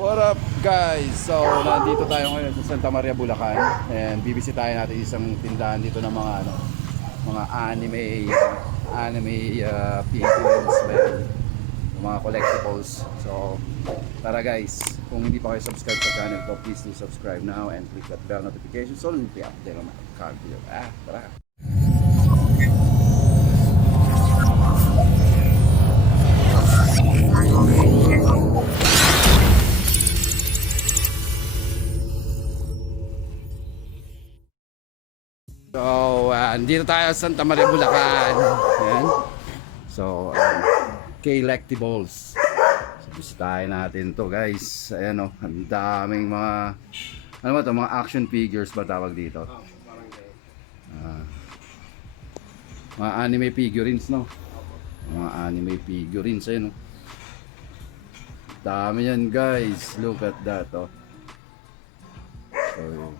What up guys? So nandito tayo ngayon sa Santa Maria, Bulacan and bibisitahin natin isang tindahan dito ng mga mga anime figures, mga collectibles. So tara guys, kung hindi pa kayo subscribe sa channel ko, please do subscribe now and click that bell notification so you'll be updated on my car video. Tara. So, andito tayo sa Santa Maria, Bulacan. Ayan. So, K-Lectibles. So, bisitahin natin to guys. Ayan o, ang daming mga, ano ba to, mga action figures ba tawag dito? Mga anime figurines, no? Mga anime figurines, ayun o. Dami yan guys. Look at that, oh. So,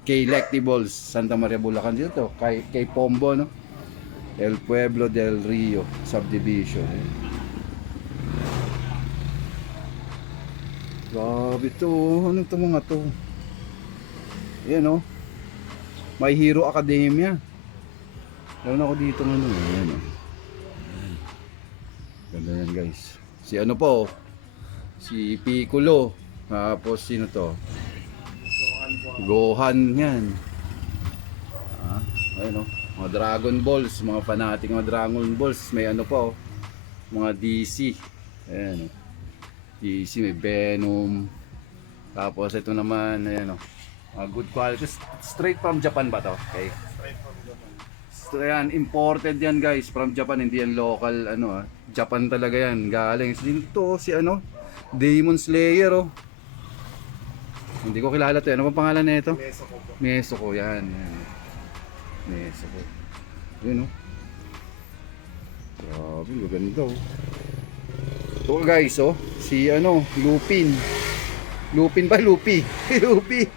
K-Lectibles, Santa Maria, Bulacan dito, kay Pombo, no? El Pueblo del Rio subdivision. Grabe to, ano to mga to? Ayan, no? My Hero Academia. Meron ako dito ng ano, ayan, no? Ganda yan guys. Si ano po, si Piccolo. Tapos sino to? Gohan yan. Ayun o, mga Dragon Balls, mga fanatic mga Dragon Balls. May ano pa o, mga DC. Ayan o, DC, may Venom. Tapos ito naman, ayan o, mga good quality. Straight from Japan ba to? Okay. Straight from Japan. So yan, imported yan guys from Japan, hindi yan local ano Japan talaga yan, galing. Dito si ano, Demon Slayer o. Hindi ko kilala to. Ano bang pangalan nito? Meso ko po. Meso ko yan. Meso ko. Yun o. Grabe, maganda o. Ito guys o. Si ano, Lupin. Lupin ba? Lupi. Lupi.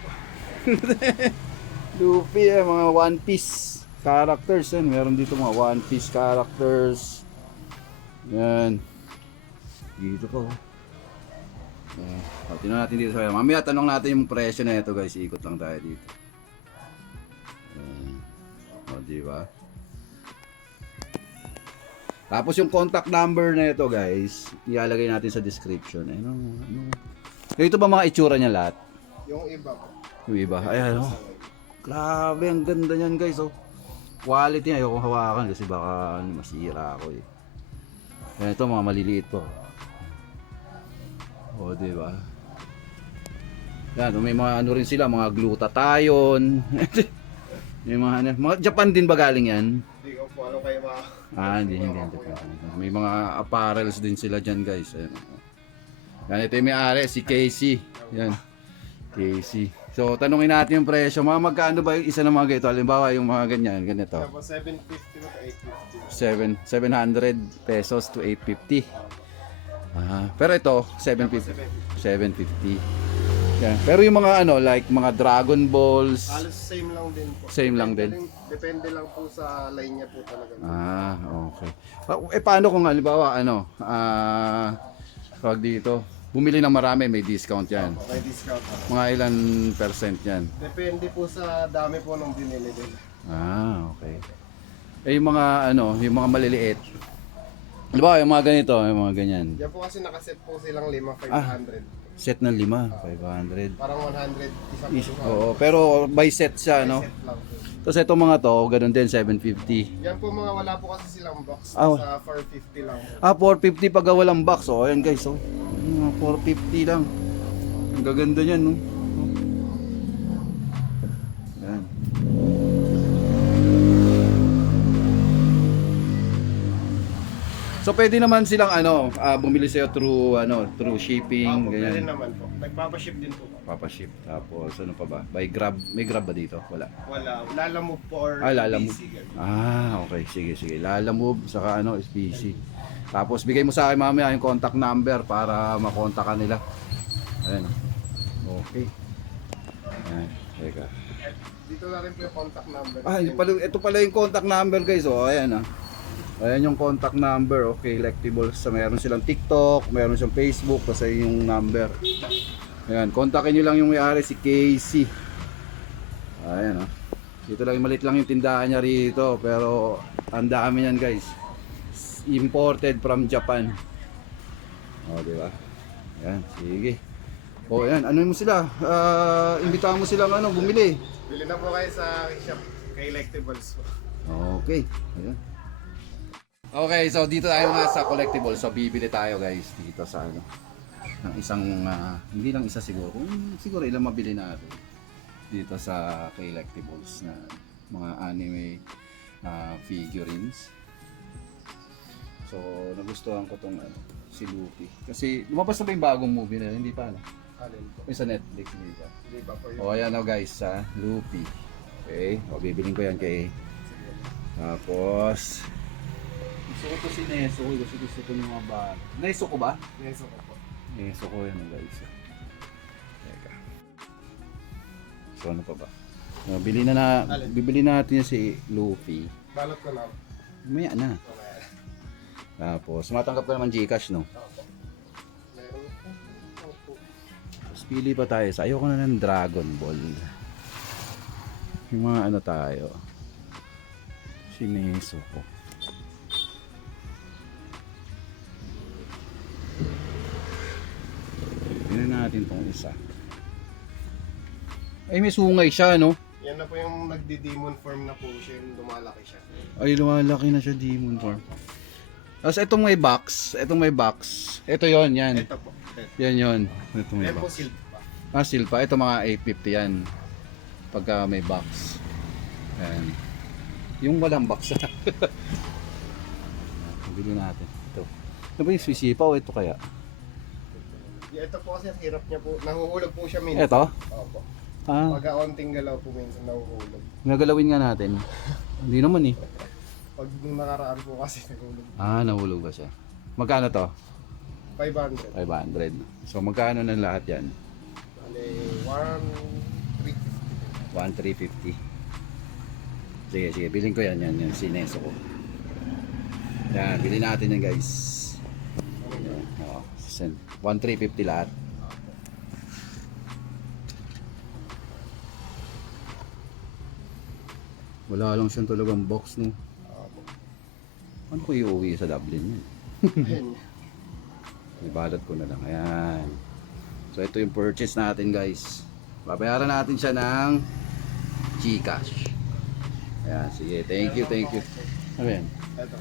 Lupi mga One Piece characters yan. Meron dito mga One Piece characters. Yan. Dito po. Tingnan natin dito sa mamaya, tanong natin yung presyo na ito guys. Ikot lang tayo dito. Diba? Tapos yung contact number na ito guys, ilalagay natin sa description. Ito ba mga itsura niya lahat? Yung iba po. Yung iba? Ayan o. Grabe, ang ganda niyan guys oh. Quality na, ayokong hawakan kasi baka masira ako eh. Ayan, ito mga maliliit po. O, diba? Yan, may mga ano rin sila, mga glutathione. May mga Japan din ba galing yan? Hindi ko po ano kayo Hindi Japan. May mga apparels din sila dyan guys. Ayan. Yan, ito yung may-ari, si Casey. Yan, Casey. So, tanungin natin yung presyo. Magkano ba yung isa ng mga ganito? Halimbawa, yung mga ganyan, ganito. Tapos 750 to 850. 700 pesos to 850. Pero ito 750. 750. Yeah. Pero yung mga ano like mga Dragon Balls, Halos same lang din po. Same lang din. Depende lang po sa line niya po talaga. Okay. Paano kung halimbawa tawag dito, bumili ng marami, may discount yan. Okay, discount. Mga ilan percent yan? Depende po sa dami po nung binili din. Okay. Yung mga yung mga maliliit. Halimbawa, yung mga ganito, yung mga ganyan. Yan po kasi nakaset po silang 500. Set ng 5, 500. Parang 100 isang Oo, pero by set siya, no? set lang po. Tapos itong mga to, ganun din, 750. Yan po mga wala po kasi silang box. Ah, Sa 450 lang po. 450 pag walang box. Oh, ayan guys, oh. 450 lang. Ang gaganda niyan, no? Yan. So pwede naman silang bumili sa'yo through through shipping, Pwede ganyan. naman po. Nagpapaship din po. Papaship. Tapos ano pa ba? By Grab, may Grab ba dito? Wala. Wala. Lalamove po or Lalamove. PC, ganun. Okay. Sige. Lalamove, saka SPC. Tapos bigay mo sa akin mamaya yung contact number para makontak ka nila. Ayan. Okay. Ayan. Teka. Dito na rin po yung contact number. Ito pala yung contact number guys. Ayan Ayan yung contact number, okay, Collectibles. So, meron silang TikTok, meron silang Facebook, tapos ayun yung number. Ayan, kontakin nyo lang yung may-ari, si Casey. Ayan, oh. Dito lang, maliit lang yung tindahan niya rito, pero ang dami yan, guys. Imported from Japan. O, di ba? Ayan, sige. O, ayan, ano mo sila? Imbitahan mo silang bumili. Bili na po kayo sa shop kay Collectibles po. Okay. Ayan. Okay, so dito tayo nga sa Collectibles. So bibili tayo guys dito sa ng isang hindi lang isa siguro. Siguro ilang mabili natin dito sa Collectibles na mga anime figurines. So nagustuhan ko tong si Luffy. Kasi lumabas na ba yung bagong movie na hindi pa Alin po? Yung sa Netflix, hindi ba? Hindi ba po yun? O ayan guys, sa Luffy. Okay, o bibiling ko yan kay. Tapos gusto ko to si Neso, gusto ko ng mga bata. Neso ko ba? Neso ko po. Neso ko yan guys. Teka. So ano pa ba? Bibili natin yan si Luffy. Balot ko na. Maya na. Okay. Tapos matanggap ka naman Gcash, no? Opo. Meron po. Opo. Tapos pili pa tayo sa ayoko na ng Dragon Ball. Yung mga tayo. Si Neso ko. Tingnan natin tong isa. Ay may sungay siya, no? Yan na po yung nagdi-demon form na po siya, yung lumalaki siya. Ay lumalaki na siya demon form. Tapos itong may box, ito yon yan. Ito po. Ito. Yan yon. Ito may Yan po box. silk pa. Silpa, ito mga 850 yan. Pagka may box. Ayan. Yung walang box. Bili natin. Ito. Ano ba yung sisipa o ito kaya? Ito po kasi ang hirap niya po. Nahuhulog po siya minsan. Ito? Opo. Ah, Pagka-onting galaw po minsan nahuhulog. nagalawin nga natin. Hindi naman eh. Pag nung nakaraan po kasi nahulog. Nahulog ba siya? Magkano to? 500. 500. So magkano ng lahat yan? Bale, 1,350. 1,350. Sige, bilhin ko yan, si Neso ko. Yan, bilhin natin yan guys. Oh, 1,350 lahat. Wala lang siyang talagang box, no? Ano ko iuwi sa Dublin yun? Ayun. Ibalot ko na lang. Ayan. So ito yung purchase natin guys. Babayaran natin siya ng Gcash. Ayan, sige. Thank you. Ano yan? Ito.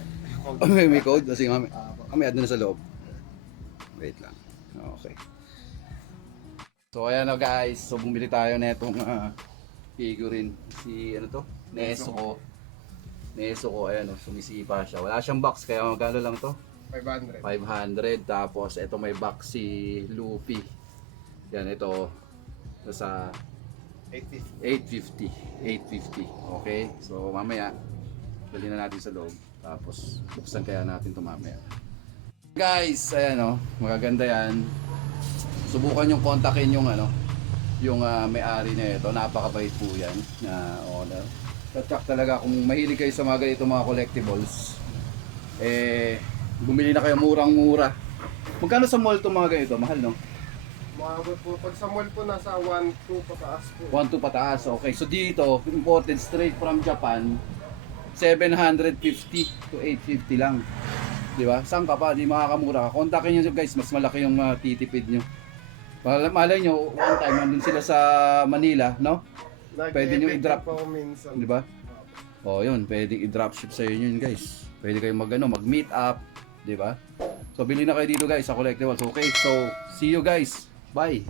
May code? Kasi may add na sa loob. Wait lang. Okay. So ayan na guys. So bumili tayo na itong figurine. Si ano to? Neso ko. Ayan, sumisipa siya. Wala siyang box kaya magkano lang to? 500. 500. Tapos ito may box si Luffy. Yan ito. Sa 850. 850. Okay. So mamaya dali na natin sa loob. Tapos buksan kaya natin ito mamaya. Guys, ayan magaganda yan. Subukan yung kontakin yung yung may-ari na ito. Napakabait po yan na owner. Tatsak talaga kung mahilig kayo sa mga ganito mga collectibles. Bumili na kayo murang-mura. Magkano sa mall itong mga ganito? Mahal, no? Maabot po. Pag sa mall po nasa 1,2 pataas po. 1,2 pataas. Okay. So dito, imported straight from Japan, 750 to 850 lang. Di ba? Saan ka pa? Di makakamura ka. Kontakin nyo guys. Mas malaki yung titipid nyo. Malay nyo, one time nandun sila sa Manila, no? Pwede nyo i-drop. po minsan. Di ba? O yun, pwedeng i-dropship sa inyo yun guys. Pwede kayong mag-meet up. Di ba? So bili na kayo dito guys sa Collectibles. Okay, so see you guys. Bye!